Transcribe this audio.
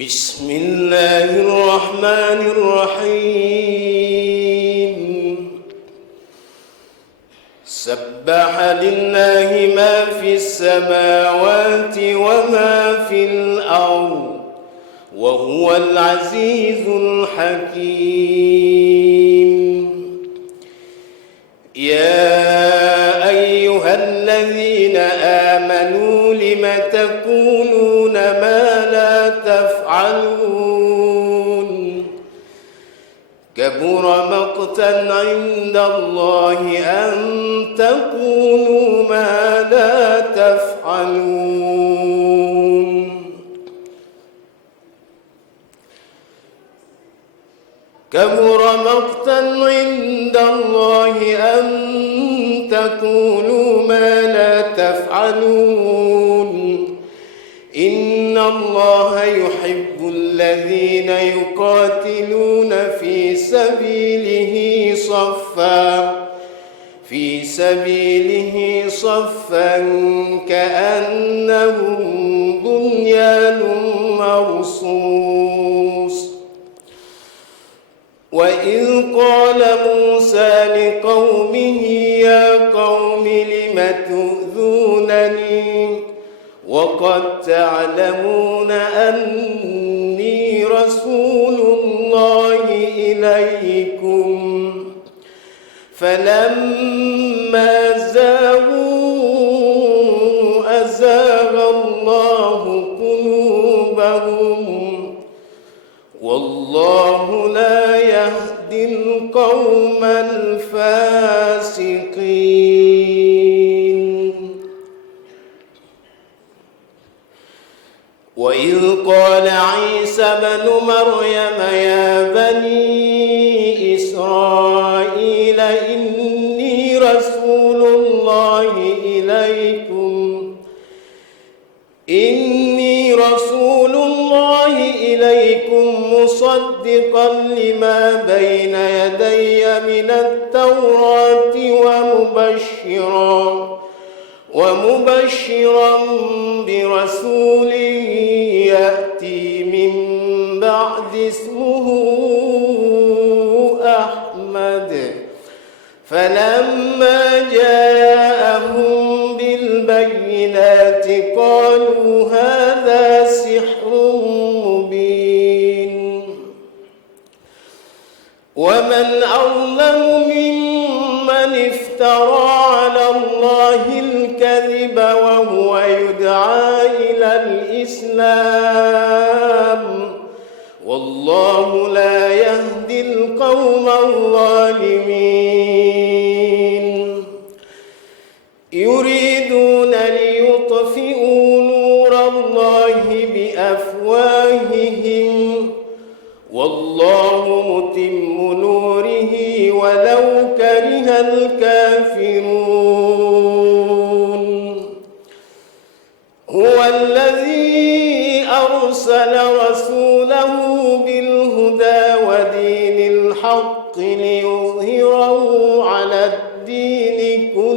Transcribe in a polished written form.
بسم الله الرحمن الرحيم. سبح لله ما في السماوات وما في الأرض وهو العزيز الحكيم. يا أيها الذين آمنوا لم تقولون ما لا تفعلون؟ كبر مقتا عند الله أن تقولوا ما لا تفعلون. كبر مقتا عند الله أن تقولوا ما لا تفعلون. إن الله يحب الذين يقاتلون في سبيله صفا كأنهم بنيان مرصوص. وإذ قال موسى لقومه يا قوم لم تؤذونني وقد تعلمون أني رسول الله إليكم؟ فلما زاغوا أزاغ الله قلوبهم والله لا يهدي القوم الفاسقين. وإذ قال عيسى ابن مريم يا بني إسرائيل إني رسول الله إليكم مصدقا لما بين يدي من التوراة ومبشرا برسول يأتي من بعد اسمه أحمد. فلما جاءهم بالبينات قالوا هذا سحر مبين. ومن أظلم ممن افترى على الله الكذب وهو يدعى إلى الإسلام والله لا يهدي القوم الظالمين. يريدون ليطفئوا نور الله بأفواههم والله متم نوره ولو كره الكافرون. هو الذي أرسل رسوله بالهدى ودين الحق ليظهره على الدين كله